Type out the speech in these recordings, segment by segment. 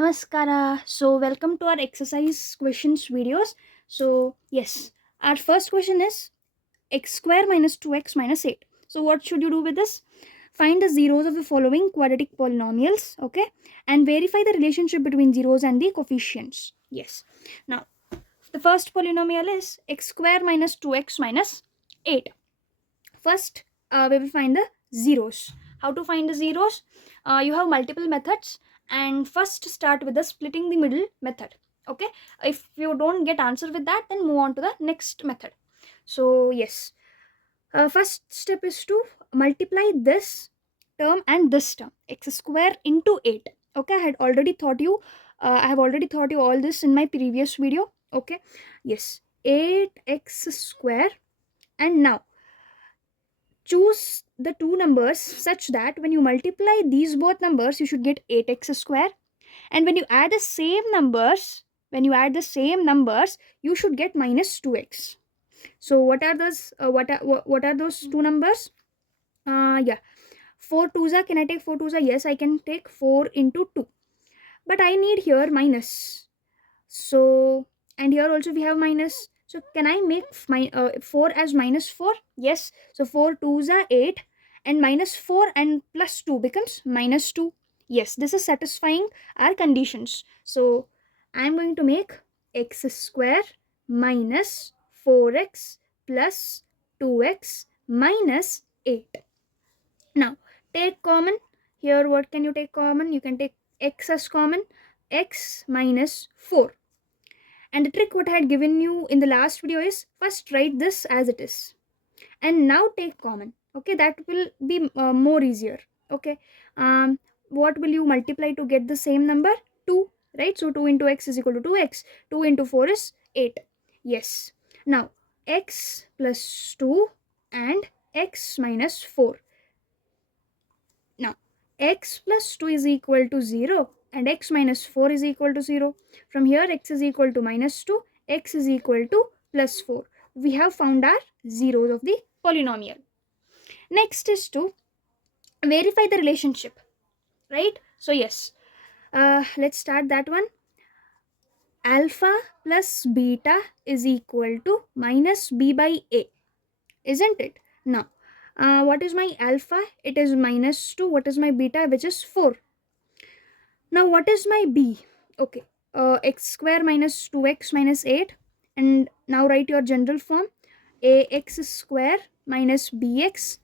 Namaskara. So welcome to our exercise questions videos. So yes, our first question is x square minus 2x minus 8. So what should you do with this? Find the zeros of the following quadratic polynomials, okay? And verify the relationship between zeros and the coefficients. Yes. Now, the first polynomial is x square minus 2x minus 8. First, we will find the zeros. How to find the zeros? You have multiple methods, and first start with the splitting the middle method. Okay, if you don't get answer with that, then move on to the next method. So yes, first step is to multiply this term and this term, x square into 8. Okay, I have already taught you all this in my previous video. Okay, yes, 8x square. And now choose the two numbers such that when you multiply these both numbers, you should get 8x square. And when you add the same numbers, you should get minus 2x. So what are those? What are those two numbers? Yeah, 4 twos are. Can I take 4 twos are? Yes, I can take 4 into 2. But I need here minus. So, and here also we have minus. So can I make 4 as minus 4? Yes. So 4 twos are 8, and minus 4 and plus 2 becomes minus 2. Yes, this is satisfying our conditions. So I'm going to make x square minus 4x plus 2x minus 8. Now take common. Here what can you take common? You can take x as common. X minus 4. And the trick what I had given you in the last video is first write this as it is and now take common. Okay, that will be more easier. Okay, what will you multiply to get the same number? 2, right? So 2 into x is equal to 2x. 2 into 4 is 8. Yes. Now x plus 2 and x minus 4. Now x plus 2 is equal to 0 and x minus 4 is equal to 0. From here x is equal to minus 2, x is equal to plus 4. We have found our zeros of the polynomial. Next is to verify the relationship, right? So yes, let's start that one. Alpha plus beta is equal to minus b by a, isn't it? Now what is my alpha? It is minus 2. What is my beta? Which is 4. Now what is my b? Okay, x square minus 2x minus 8. And now write your general form. Ax square minus bx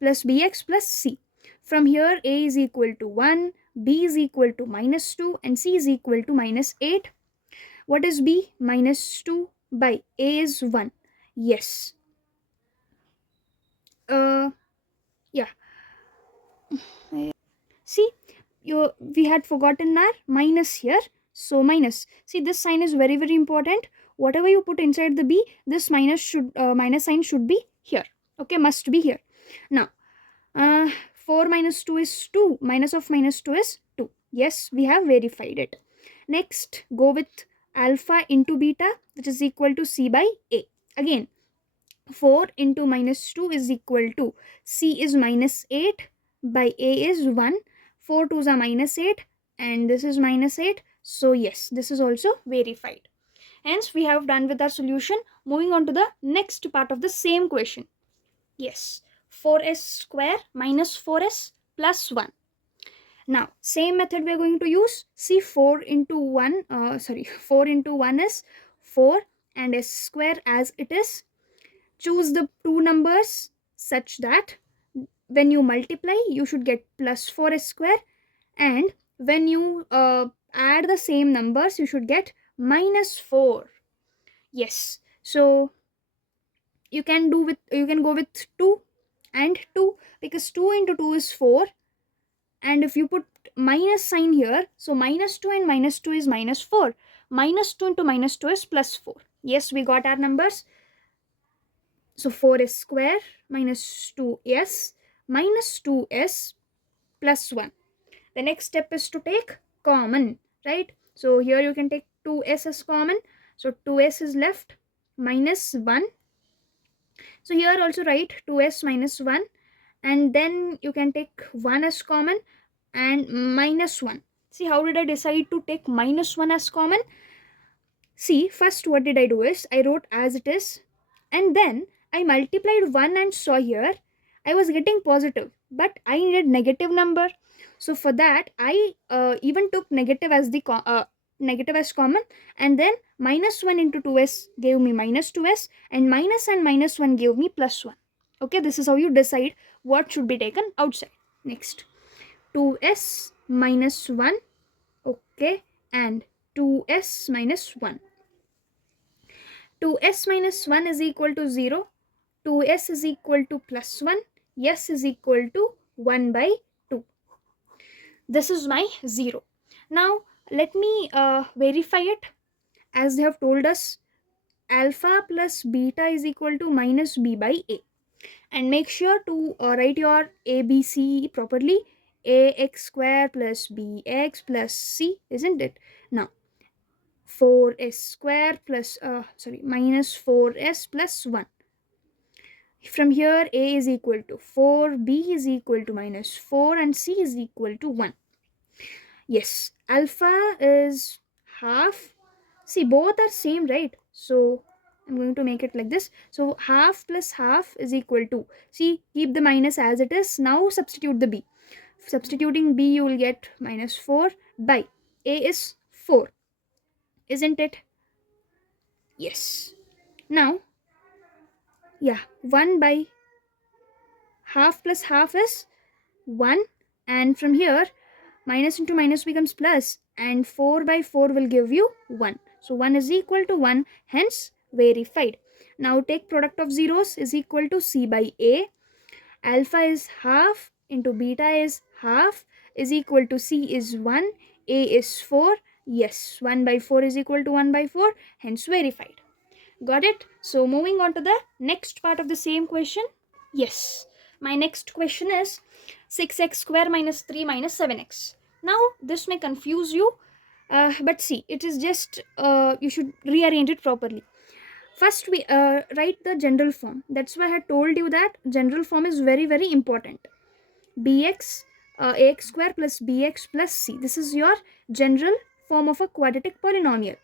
plus c. From here a is equal to 1, b is equal to minus 2, and c is equal to minus 8. What is b? Minus 2 by a is 1. Yes. Yeah. See, we had forgotten our minus here. So minus. See, this sign is very very important. Whatever you put inside the b, this minus sign should be here. Okay, must be here. Now, 4 minus 2 is 2. Minus of minus 2 is 2. Yes, we have verified it. Next, go with alpha into beta, which is equal to c by a. Again, 4 into minus 2 is equal to c is minus 8 by a is 1. 4 2s are minus 8 and this is minus 8. So yes, this is also verified. Hence, we have done with our solution. Moving on to the next part of the same question. Yes, 4s square minus 4s plus 1. Now, same method we are going to use. See, 4 into 1 is 4 and s square as it is. Choose the two numbers such that when you multiply, you should get plus 4s square, and when you add the same numbers, you should get minus 4. Yes, so you can go with 2 and 2, because 2 into 2 is 4, and if you put minus sign here, so minus 2 and minus 2 is minus 4. Minus 2 into minus 2 is plus 4. Yes, we got our numbers. So 4s square minus 2s minus 2s plus 1. The next step is to take common, right? So here you can take 2s as common. So 2s is left minus 1. So here also write 2s minus 1, and then you can take 1 as common and minus 1. See, how did I decide to take -1 as common? See, first what did I do is I wrote as it is, and then I multiplied 1 and saw here I was getting positive, but I needed negative number. So for that I even took negative as the negative as common, and then -1 into 2s gave me -2s, and -1 gave me +1. Okay, this is how you decide what should be taken outside. Next, 2s minus 1, okay, and 2s minus 1. 2s minus 1 is equal to 0, 2s is equal to +1, s is equal to 1 by 2. This is my 0. Now let me verify it. As they have told us, alpha plus beta is equal to minus b by a. And make sure to write your ABC properly. Ax square plus bx plus c, isn't it? Now 4s square plus minus 4s plus 1. From here a is equal to 4, b is equal to -4, and c is equal to 1. Yes, alpha is half. See, both are same, right? So I'm going to make it like this. So half plus half is equal to, see, keep the minus as it is. Now substitute the b. Substituting b, you will get -4 by a is 4, isn't it? Yes. Now, yeah, 1 by half plus half is 1, and from here minus into minus becomes plus, and 4 by 4 will give you 1. So 1 is equal to 1, hence verified. Now take product of zeros is equal to c by a. Alpha is half into beta is half is equal to c is 1, a is 4. Yes, 1 by 4 is equal to 1 by 4, hence verified. Got it? So moving on to the next part of the same question. Yes, my next question is 6x square minus 3 minus 7x. Now this may confuse you, but see, it is just you should rearrange it properly. First we write the general form. That's why I had told you that general form is very important. Bx ax square plus bx plus c. This is your general form of a quadratic polynomial.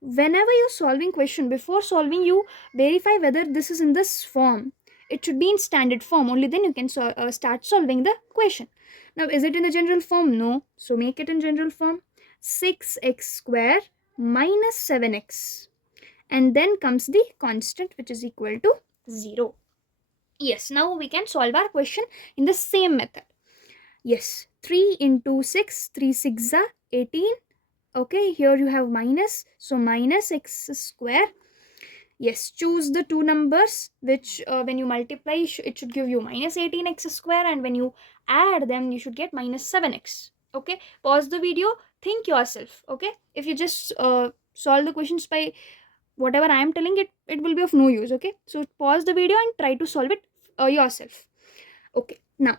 Whenever you're solving question, before solving you verify whether this is in this form. It should be in standard form, only then you can start solving the question. Now is it in the general form? No, so make it in general form. 6x square minus 7x, and then comes the constant which is equal to 0. Yes, now we can solve our question in the same method. Yes, 3 into 6, 3 6 are 18. Okay, here you have minus, so minus x square. Yes, choose the two numbers which when you multiply it should give you minus 18x square, and when you add them you should get minus 7x. Okay, pause the video, think yourself. Okay, if you just solve the questions by whatever I am telling, it will be of no use. Okay, so pause the video and try to solve it yourself. Okay, now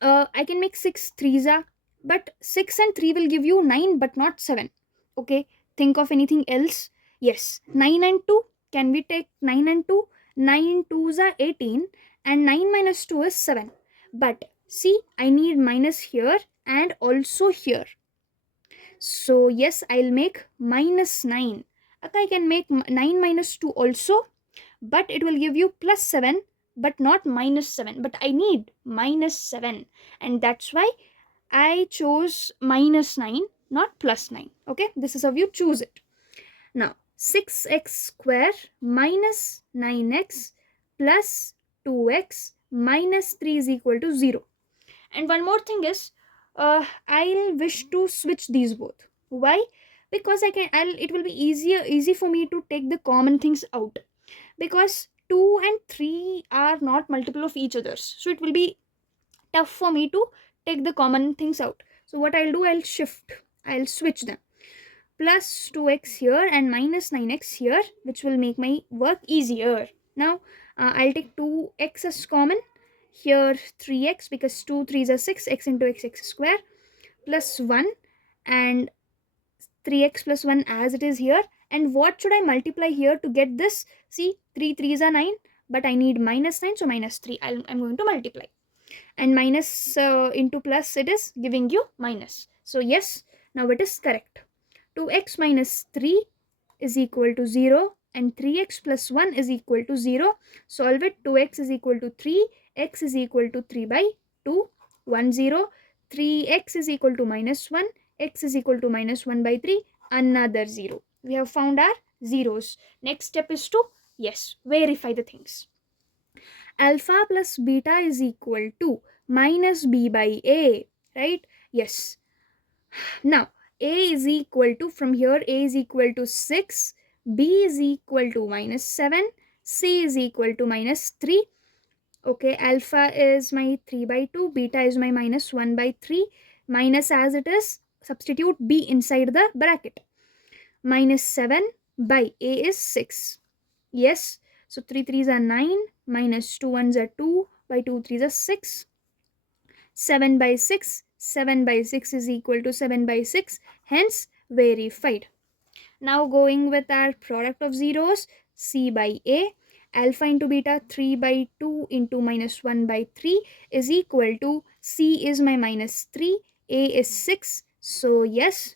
I can make 6 3s are, but 6 and 3 will give you 9 but not 7. Okay, think of anything else. Yes, 9 and 2, can we take 9 and 2? 9 2s are 18, and 9 minus 2 is 7. But see, I need minus here and also here. So yes, I'll make -9. Okay, I can make 9 minus 2 also, but it will give you +7 but not -7. But I need -7, and that's why I chose -9, not +9. Okay, this is how you choose it. Now 6x square minus 9x plus 2x minus 3 is equal to 0. And one more thing is, I'll wish to switch these both. Why? Because it will be easy for me to take the common things out, because 2 and 3 are not multiple of each other's, so it will be tough for me to take the common things out. So what I'll do, I'll switch them. Plus 2x here and minus 9x here, which will make my work easier. Now I'll take 2x as common. Here 3x, because 2 3s are 6, x into x square, plus 1, and 3x plus 1 as it is here. And what should I multiply here to get this? See, 3 3s are 9, but I need -9, so -3 I'm going to multiply. And minus into plus, it is giving you minus. So yes, now it is correct. 2x minus 3 is equal to 0 and 3x plus 1 is equal to 0. Solve it. 2x is equal to 3, x is equal to 3 by 2, 1 0. 3x is equal to minus 1, x is equal to minus 1 by 3, another 0. We have found our zeros. Next step is to, yes, verify the things. Alpha plus beta is equal to minus b by a, right? Yes. Now, a is equal to, from here, a is equal to 6, b is equal to minus 7, c is equal to minus 3. Okay, alpha is my 3 by 2, beta is my minus 1 by 3. Minus as it is, substitute b inside the bracket. Minus 7 by a is 6. Yes, so 3 3s are 9, minus 2 1s are 2, by 2 3s are 6. 7 by 6, 7 by 6 is equal to 7 by 6, hence verified. Now going with our product of zeros, c by a, alpha into beta 3 by 2 into minus 1 by 3 is equal to, c is my minus 3, a is 6, so yes,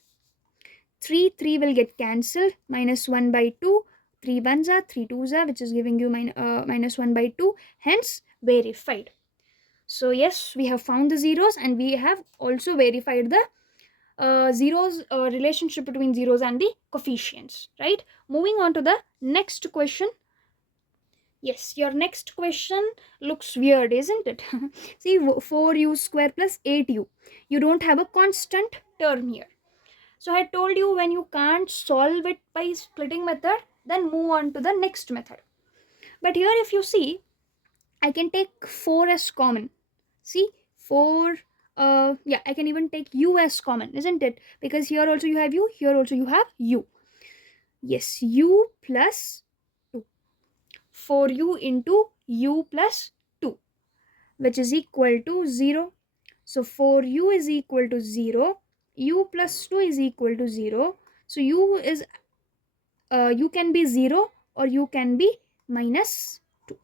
3 will get cancelled, minus 1 by 2, 3 1s are, 3 2s are, which is giving you minus 1 by 2, hence verified. So yes, we have found the zeros and we have also verified the zeros relationship between zeros and the coefficients, right? Moving on to the next question. Yes, your next question looks weird, isn't it? See, 4u square plus 8u. You don't have a constant term here. So I told you, when you can't solve it by splitting method, then move on to the next method. But here if you see, I can take 4 as common. See, 4, yeah, I can even take u as common, isn't it? Because here also you have u, here also you have u. Yes, u plus 2. 4u into u plus 2, which is equal to 0. So 4u is equal to 0, u plus 2 is equal to 0. So u is, you can be 0 or you can be minus 2.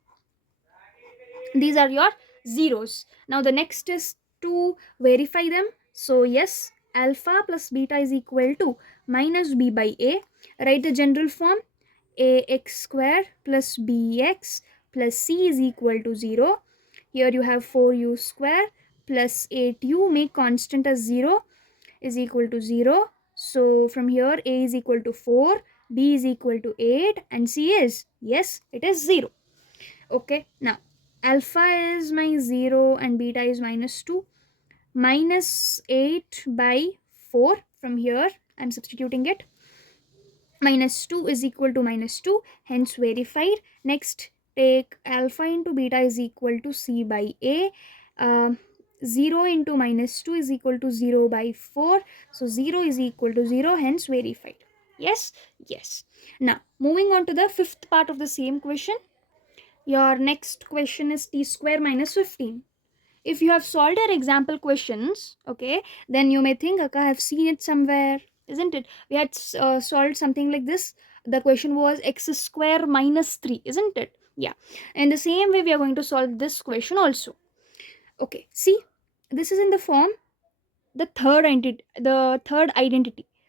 These are your zeros. Now the next is to verify them. So yes, alpha plus beta is equal to minus b by a. Write the general form. Ax square plus bx plus c is equal to 0. Here you have 4u square plus 8u, make constant as 0, is equal to 0. So from here a is equal to 4, b is equal to 8 and c is, yes, it is 0. Okay, now alpha is my 0 and beta is minus 2. Minus 8 by 4, from here I'm substituting it. Minus 2 is equal to minus 2, hence verified. Next, take alpha into beta is equal to c by a. 0 into minus 2 is equal to 0 by 4. So 0 is equal to 0, hence verified. Yes, yes. Now moving on to the fifth part of the same question. Your next question is t square minus 15. If you have solved your example questions, okay, then you may think, Akka, I have seen it somewhere, isn't it? We had solved something like this. The question was x square minus 3, isn't it? Yeah. In the same way, we are going to solve this question also. Okay, see, this is in the form, the third identity.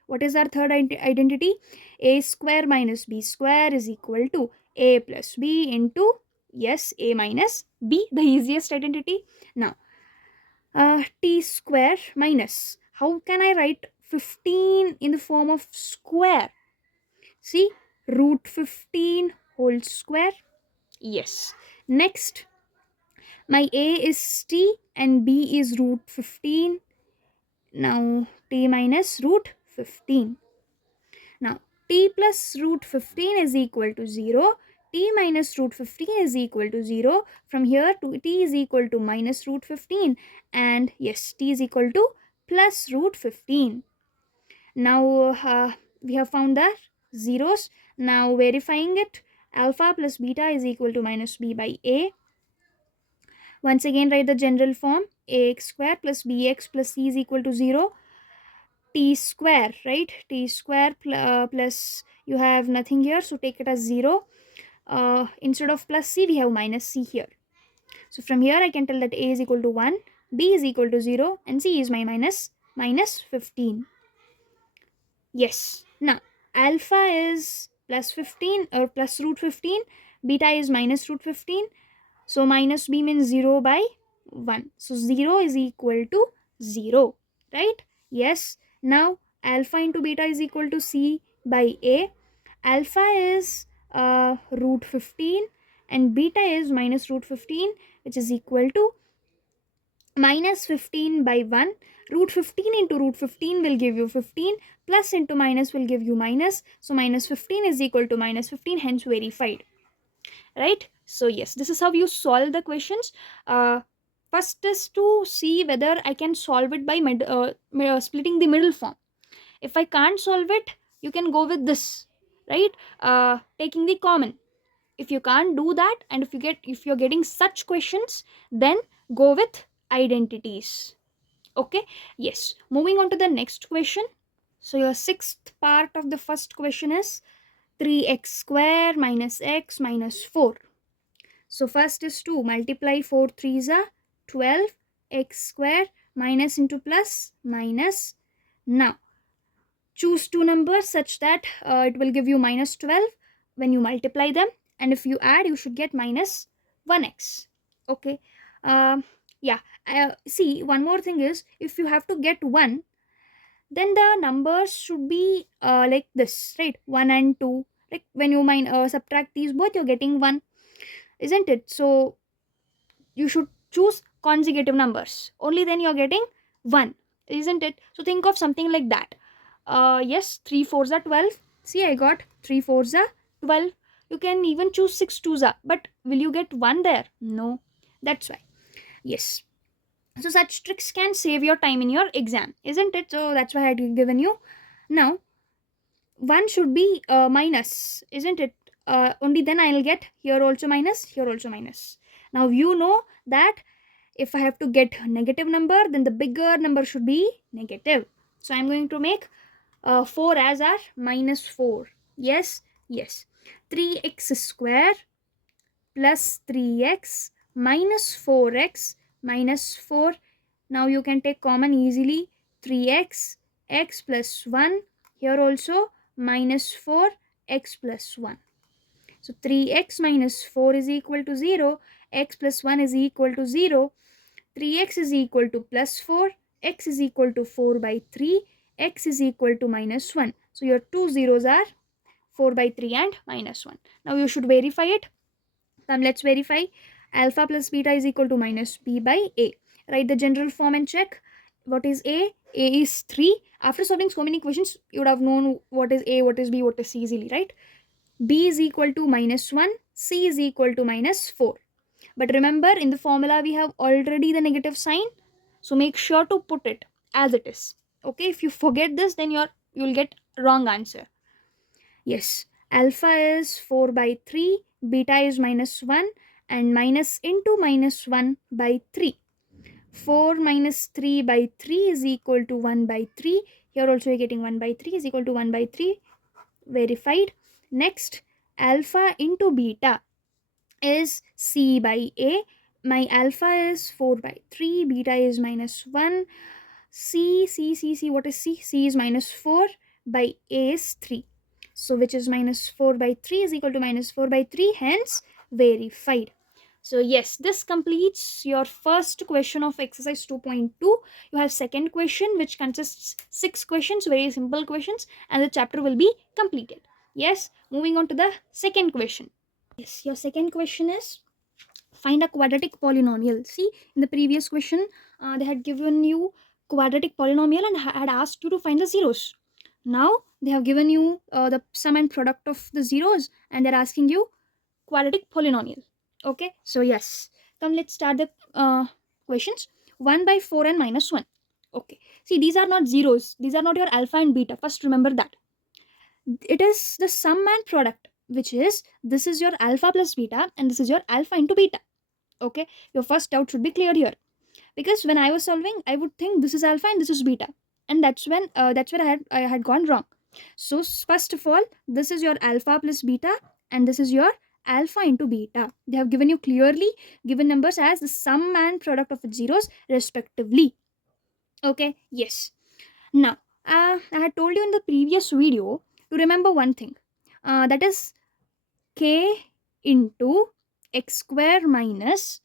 What is our third identity? A square minus b square is equal to a plus b into, yes, a minus b, the easiest identity. Now t square minus, how can I write 15 in the form of square? See, root 15 whole square. Yes. Next, my a is t and b is root 15. Now t minus root 15. Now t plus root 15 is equal to 0. T minus root 15 is equal to 0. From here to t is equal to minus root 15. And yes, t is equal to plus root 15. Now we have found the zeros. Now verifying it, alpha plus beta is equal to minus b by a. Once again write the general form. Ax square plus bx plus c is equal to 0. T square, right? T square plus, you have nothing here, so take it as 0. Instead of plus c, we have minus c here. So from here I can tell that a is equal to 1, b is equal to 0 and c is my minus minus 15. Yes. Now, alpha is plus 15 or plus root 15. Beta is minus root 15. So, minus b means 0 by 1. So, 0 is equal to 0. Right? Yes. Now, alpha into beta is equal to c by a. Alpha is root 15 and beta is minus root 15, which is equal to minus 15 by 1. Root 15 into root 15 will give you 15, plus into minus will give you minus. So minus 15 is equal to minus 15, hence verified. Right? So yes, this is how you solve the questions. First is to see whether I can solve it by splitting the middle form. If I can't solve it, you can go with this, right? Taking the common. If you can't do that, and if you're getting such questions, then go with identities. Okay. Yes, moving on to the next question. So your sixth part of the first question is 3x square minus x minus 4. So first is to multiply 4 3s are 12, x square minus into plus minus. Now choose two numbers such that it will give you minus 12 when you multiply them, and if you add you should get minus 1x. Okay. Yeah. See, one more thing is, if you have to get 1, then the numbers should be like this, right? 1 and 2. Like when you subtract these both, you're getting 1, isn't it? So you should choose consecutive numbers, only then you're getting 1, isn't it? So think of something like that. Yes, 3 4s are 12. See, I got 3 4s are 12. You can even choose 6 2s are, but will you get 1 there? No. That's why. Yes. So such tricks can save your time in your exam, isn't it? So that's why I had given you. Now 1 should be minus, isn't it? Only then I'll get here also minus, here also minus. Now you know that if I have to get negative number, then the bigger number should be negative. So I'm going to make 4 as our minus 4. Yes, yes. 3x square plus 3x minus 4x minus 4. Now you can take common easily. 3x, x plus 1. Here also minus 4, x plus 1. So 3x minus 4 is equal to 0. X plus 1 is equal to 0. 3x is equal to plus 4. X is equal to 4 by 3. X is equal to minus 1. So your two zeros are 4 by 3 and minus 1. Now you should verify it. Come, let's verify. Alpha plus beta is equal to minus b by a. Write the general form and check. What is a? A is 3. After solving so many questions, you would have known what is a, what is b, what is c easily, right? B is equal to minus 1. C is equal to minus 4. But remember, in the formula we have already the negative sign. So make sure to put it as it is. Okay, if you forget this, then you'll get wrong answer. Yes, alpha is 4 by 3, beta is minus 1, and minus into minus 1 by 3. 4 minus 3 by 3 is equal to 1 by 3. Here also you're getting 1 by 3 is equal to 1 by 3. Verified. Next, alpha into beta is c by a. My alpha is 4 by 3, beta is minus 1. C, what is c? C is minus 4 by a is 3. So which is minus 4 by 3 is equal to minus 4 by 3, hence verified. So yes, this completes your first question of exercise 2.2. You have second question, which consists 6 questions, very simple questions, and the chapter will be completed. Yes, moving on to the second question. Yes, your second question is find a quadratic polynomial. See, in the previous question, they had given you quadratic polynomial and had asked you to find the zeros. Now they have given you the sum and product of the zeros, and they're asking you quadratic polynomial. Okay, so yes, come, let's start the questions. 1 by 4 and minus 1. Okay, see, these are not zeros, these are not your alpha and beta. First remember that it is the sum and product, which is this is your alpha plus beta and this is your alpha into beta. Okay, your first doubt should be cleared here, because when I was solving, I would think this is alpha and this is beta, and that's where I had gone wrong. So first of all, this is your alpha plus beta and this is your alpha into beta. They have given you clearly given numbers as the sum and product of its zeros respectively. Okay, yes. Now, I had told you in the previous video to remember one thing, that is k into x square minus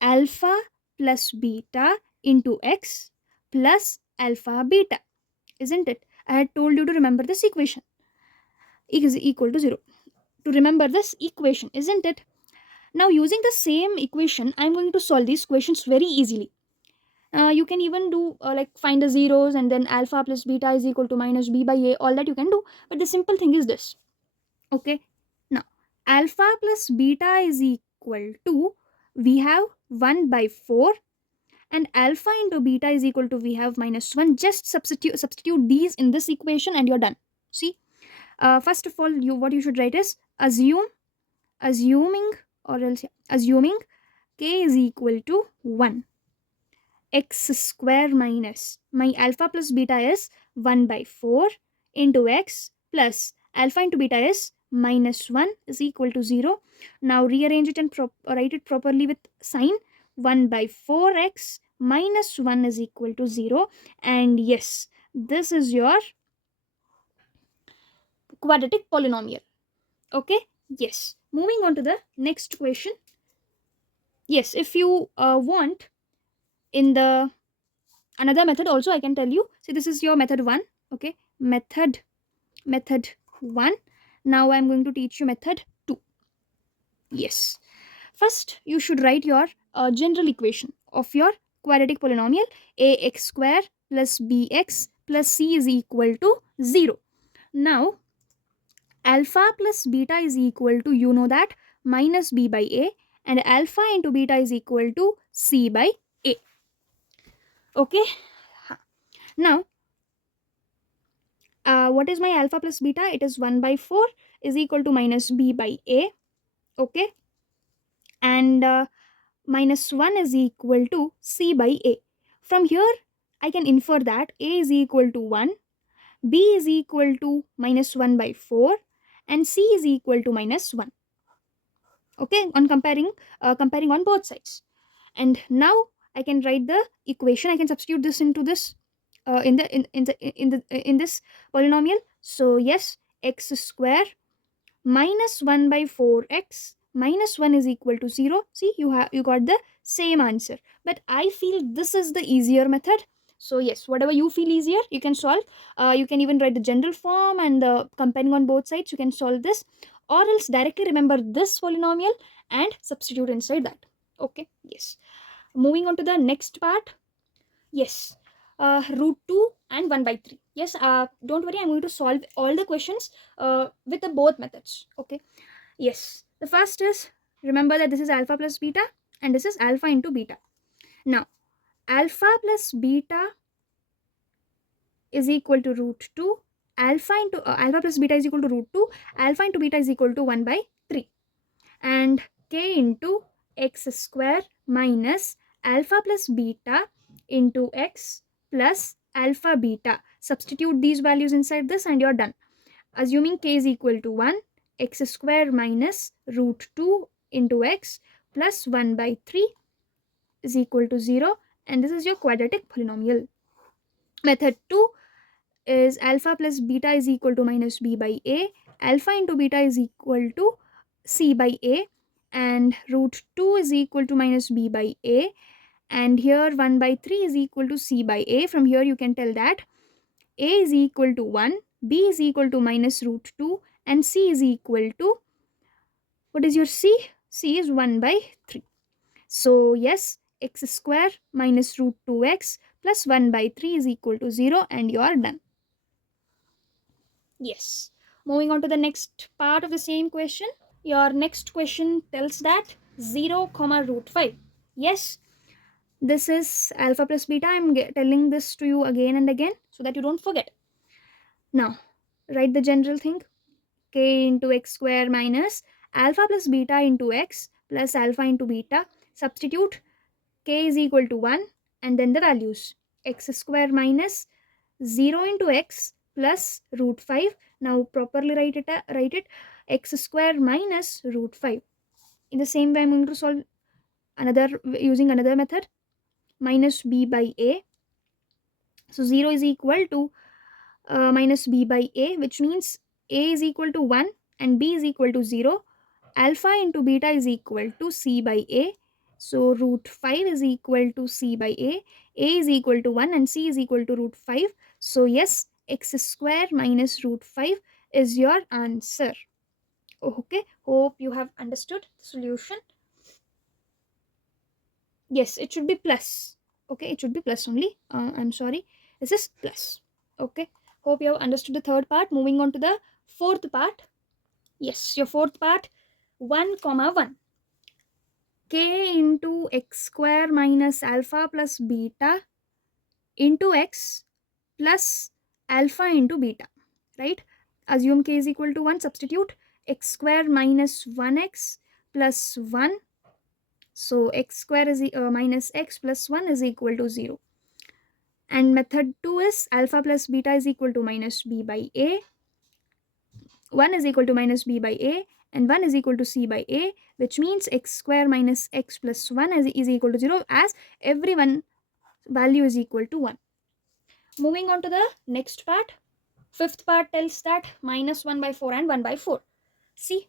alpha plus beta into x plus alpha beta, isn't it? I had told you to remember this equation is equal to 0. To remember this equation, isn't it? Now, using the same equation, I'm going to solve these questions very easily. You can even do like find the zeros and then alpha plus beta is equal to minus b by a, all that you can do. But the simple thing is this. Okay, now alpha plus beta is equal to, we have 1 by 4, and alpha into beta is equal to, we have minus 1. Just substitute these in this equation and you're done. See, first of all, what you should write is assuming or else assuming k is equal to 1, x square minus my alpha plus beta is 1 by 4 into x plus alpha into beta is minus 1 is equal to 0. Now rearrange it and write it properly with sign. 1 by 4x minus 1 is equal to 0. And yes, this is your quadratic polynomial. Okay, yes. Moving on to the next question. Yes, if you want, in the another method also I can tell you. See, this is your method 1. Okay, method 1. Now I'm going to teach you method 2. Yes, first you should write your general equation of your quadratic polynomial. Ax square plus bx plus c is equal to 0. Now alpha plus beta is equal to, you know that, minus b by a, and alpha into beta is equal to c by a. Okay, now what is my alpha plus beta? It is 1 by 4 is equal to minus b by a. Okay, and minus 1 is equal to c by a. From here I can infer that a is equal to 1, b is equal to minus 1 by 4, and c is equal to minus 1. Okay, on comparing on both sides. And now I can write the equation. I can substitute this into this in this polynomial. So yes, x square minus 1 by 4x minus 1 is equal to 0. See, you got the same answer. But I feel this is the easier method. So yes, whatever you feel easier, you can solve. You can even write the general form and comparing on both sides, you can solve this, or else directly remember this polynomial and substitute inside that. Okay, yes. Moving on to the next part. Yes, root 2 and 1 by 3. Yes, don't worry, I'm going to solve all the questions with the both methods. Okay, yes. The first is, remember that this is alpha plus beta and this is alpha into beta. Now, alpha plus beta is equal to root 2. Alpha into alpha plus beta is equal to root 2. Alpha into beta is equal to 1 by 3. And k into x square minus alpha plus beta into x plus alpha beta. Substitute these values inside this and you're done. Assuming k is equal to 1, x square minus root 2 into x plus 1 by 3 is equal to 0, and this is your quadratic polynomial. Method 2 is alpha plus beta is equal to minus b by a. Alpha into beta is equal to c by a, and root 2 is equal to minus b by a, and here 1 by 3 is equal to c by a. From here you can tell that a is equal to 1, b is equal to minus root 2, and c is equal to, what is your c? C is 1 by 3. So yes, x square minus root 2x plus 1 by 3 is equal to 0, and you are done. Yes. Moving on to the next part of the same question. Your next question tells that 0 comma root 5. Yes, this is alpha plus beta. I'm telling this to you again and again so that you don't forget. Now, write the general thing. K into x square minus alpha plus beta into x plus alpha into beta. Substitute k is equal to 1 and then the values. X square minus 0 into x plus root 5. Now properly write it x square minus root 5. In the same way I'm going to solve using another method. Minus b by a So 0 is equal to minus b by a, which means a is equal to 1 and b is equal to 0. Alpha into beta is equal to c by a. So root 5 is equal to c by a is equal to 1 and c is equal to root 5. So yes, x square minus root 5 is your answer. Okay, hope you have understood the solution. Yes, it should be plus. Okay, it should be plus only. I'm sorry, this is plus. Okay, hope you have understood the third part. Moving on to the fourth part. Yes, your fourth part, 1 comma 1. K into x square minus alpha plus beta into x plus alpha into beta, right? Assume k is equal to 1, substitute x square minus 1x plus 1. So x square is minus x plus 1 is equal to 0. And method 2 is alpha plus beta is equal to minus b by a. 1 is equal to minus b by a and 1 is equal to c by a, which means x square minus x plus 1 is equal to 0, as every one value is equal to 1. Moving on to the next part. Fifth part tells that minus 1 by 4 and 1 by 4. See,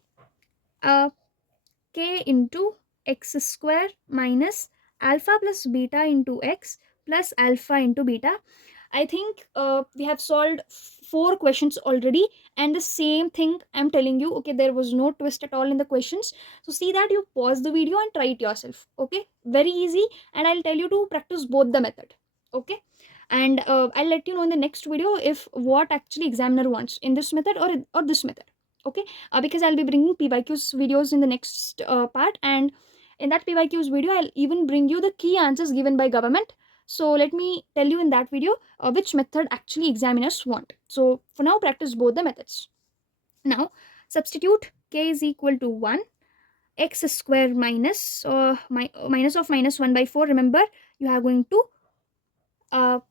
k into x square minus alpha plus beta into x plus alpha into beta. I think we have solved 4 questions already, and the same thing I'm telling you. Okay, there was no twist at all in the questions. So see that you pause the video and try it yourself. Okay, very easy, and I'll tell you to practice both the method. Okay, and I'll let you know in the next video if what actually examiner wants, in this method or this method. Okay, because I'll be bringing PYQs videos in the next part, and in that PYQs video I'll even bring you the key answers given by government. So let me tell you in that video which method actually examiners want. So for now, practice both the methods. Now substitute k is equal to 1, x square minus minus of minus 1 by 4. Remember, you are going to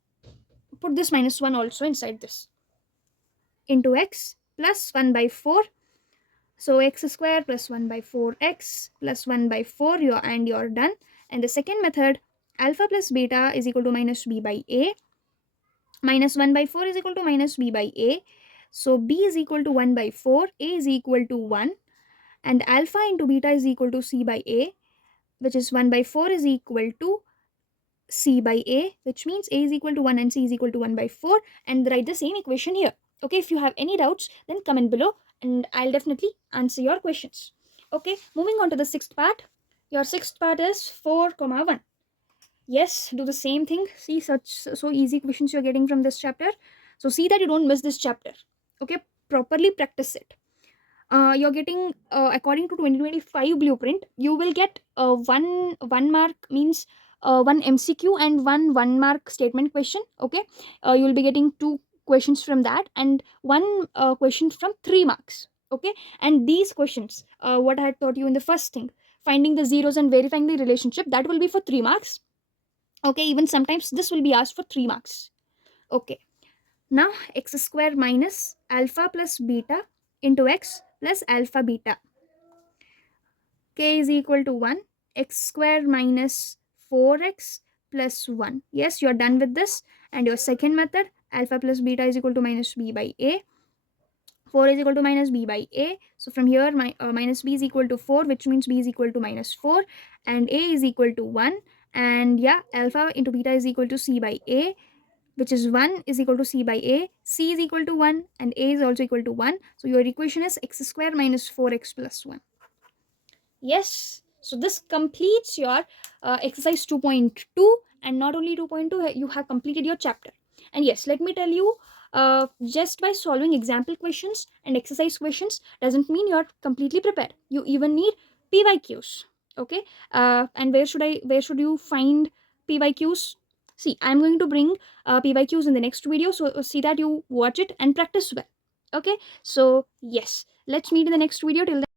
put this minus 1 also inside this, into x plus 1 by 4. So x square plus 1 by 4x plus 1 by 4, you're done. And the second method, alpha plus beta is equal to minus b by a. Minus 1 by 4 is equal to minus b by a. So b is equal to 1 by 4, a is equal to 1, and alpha into beta is equal to c by a, which is 1 by 4 is equal to c by a, which means a is equal to 1 and c is equal to 1 by 4. And write the same equation here. Okay, if you have any doubts, then comment below and I'll definitely answer your questions. Okay, moving on to the sixth part. Your sixth part is 4 comma 1. Yes, do the same thing. See, so easy questions you're getting from this chapter. So see that you don't miss this chapter. Okay, properly practice it. You're getting according to 2025 blueprint, you will get one mark, means one MCQ and one mark statement question. Okay, you will be getting 2 questions from that and 1 question from 3 marks. Okay, and these questions, what I had taught you in the first thing, finding the zeros and verifying the relationship, that will be for 3 marks. Okay, even sometimes this will be asked for 3 marks. Okay, now x square minus alpha plus beta into x plus alpha beta. K is equal to 1, x square minus 4x plus 1. Yes, you're done with this. And your second method, alpha plus beta is equal to minus b by a. 4 is equal to minus b by a. So from here, minus b is equal to 4, which means b is equal to minus 4. And a is equal to 1. And yeah, alpha into beta is equal to c by a, which is 1 is equal to c by a. C is equal to 1 and a is also equal to 1. So your equation is x square minus 4x plus 1. Yes, so this completes your exercise 2.2, and not only 2.2, you have completed your chapter. And yes, let me tell you, just by solving example questions and exercise questions doesn't mean you're completely prepared. You even need PYQs. Okay, and where should you find PYQs? See, I'm going to bring PYQs in the next video, so see that you watch it and practice well. Okay, so yes, let's meet in the next video. Till then,